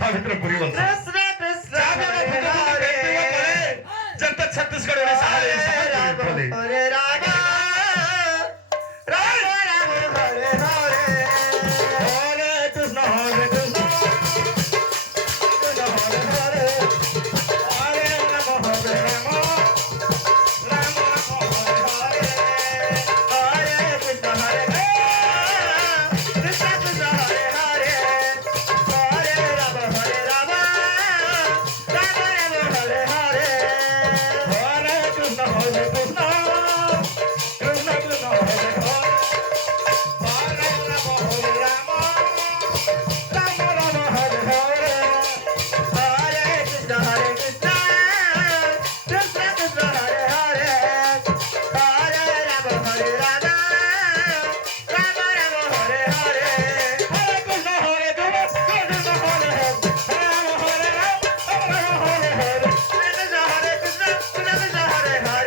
पवित्र पुरी बोलतो कृष्ण कृष्ण हरे हरे जनता छत्तीसगढ़ में सहारे बोले हरे राम राम राम हरे हरे हरे कृष्ण कृष्ण हरे हरे हरे राम हरे राम राम राम हरे हरे हरे कृष्ण हरे कृष्ण कृष्ण हरे हरे हरे राम हरे राम राम राम हरे हरे हरे कृष्ण कृष्ण कृष्ण कृष्ण हरे हरे हरे राम हरे राम राम राम हरे हरे हरे कृष्ण कृष्ण कृष्ण हरे हरे हरे राम हरे राम राम राम हरे हरे हरे कृष्ण हरे कृष्ण कृष्ण हरे हरे राम हरे राम राम हरे हरे कृष्ण हरे कृष्ण कृष्ण हरे हरे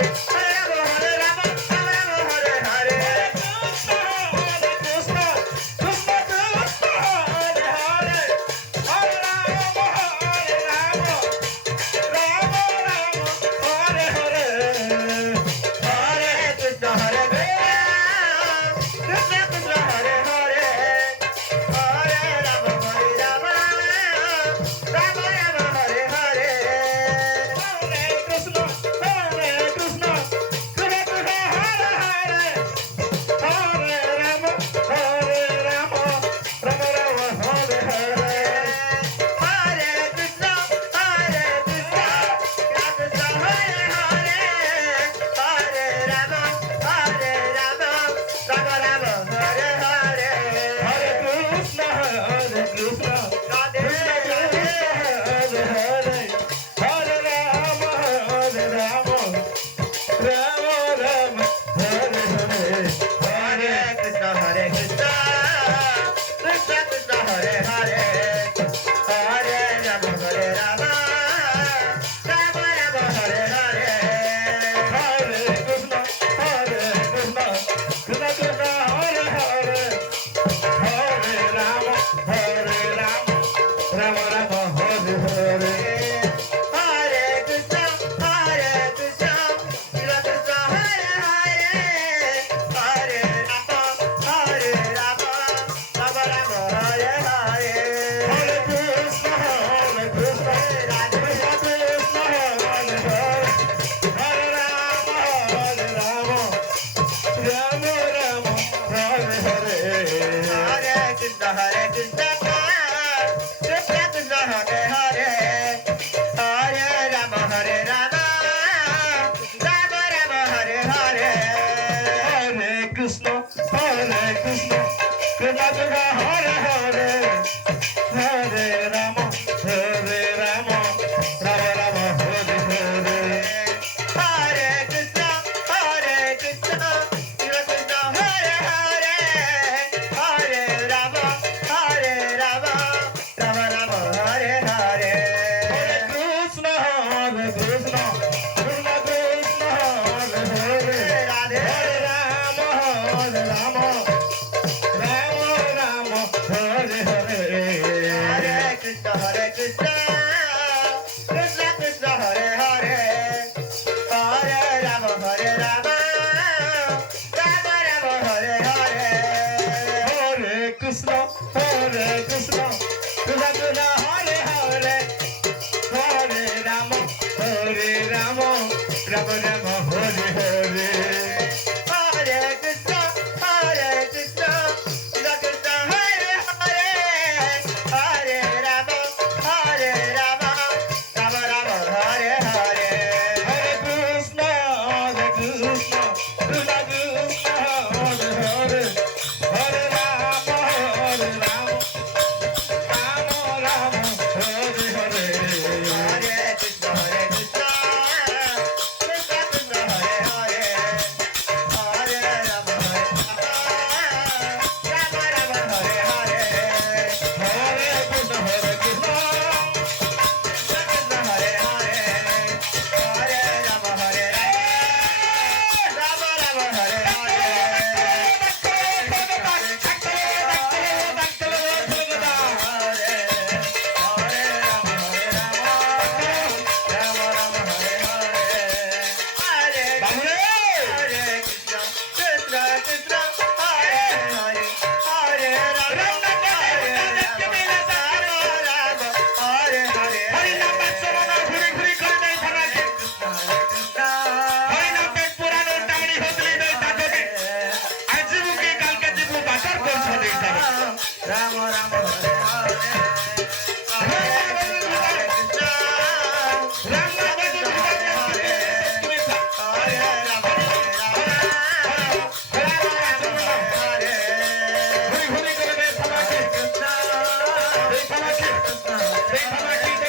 हरे राम हरे राम राम राम हरे हरे कृष्ण हरे कृष्ण कृष्ण कृष्ण हरे हरे हरे राम हरे राम राम राम हरे हरे हरे कृष्ण हरे कृष्ण कृष्ण हरे हरे हरे राम हरे राम राम राम हरे हरे हरे कृष्ण कृष्ण कृष्ण हरे हरे हरे राम राम राम हरे हरे हरे कृष्ण कृष्ण हरे हरे हरे राम राम राम हरे हरे हरे कृष्ण राधे कृष्ण हरे हरे हरे राम राम राम हरे हरे हरे कृष्ण कृष्ण कृष्ण हरे हरे हरे राम राम राम हरे हरे हरे कृष्ण कृष्ण कृष्ण हरे हरे हरे राम राम राम हरे हरे हरे कृष्ण कृष्ण कृष्ण हरे हरे हरे राम राम राम हरे हरे हरे कृष्ण कृष्ण राधे कृष्ण हरे हरे हरे राम राम राम हरे हरे हरे कृष्ण कृष्ण कृष्ण हरे हरे हरे राम राम राम हरे हरे हरे कृष्ण कृष्ण कृष्ण हरे हरे हरे राम राम राम हरे हरे हरे कृष्ण कृष्ण कृष्ण हरे हरे हरे राम राम राम हरे हरे हरे कृष्ण कृष्ण कृष्ण हरे हरे राधे हरे राम राम हरे हरे हरे कृष्ण कृष्ण कृष्ण हरे हरे हरे राम राम राम हरे हरे हरे कृष्ण कृष्ण कृष्ण हरे हरे हरे राम राम राम हरे हरे हरे कृष्ण कृष्ण कृष्ण हरे हरे हरे राम राम राम हरे हरे हरे कृष्ण कृष्ण कृष्ण हरे हरे हरे राम राम राम এই থালা কি? এই থালা কি?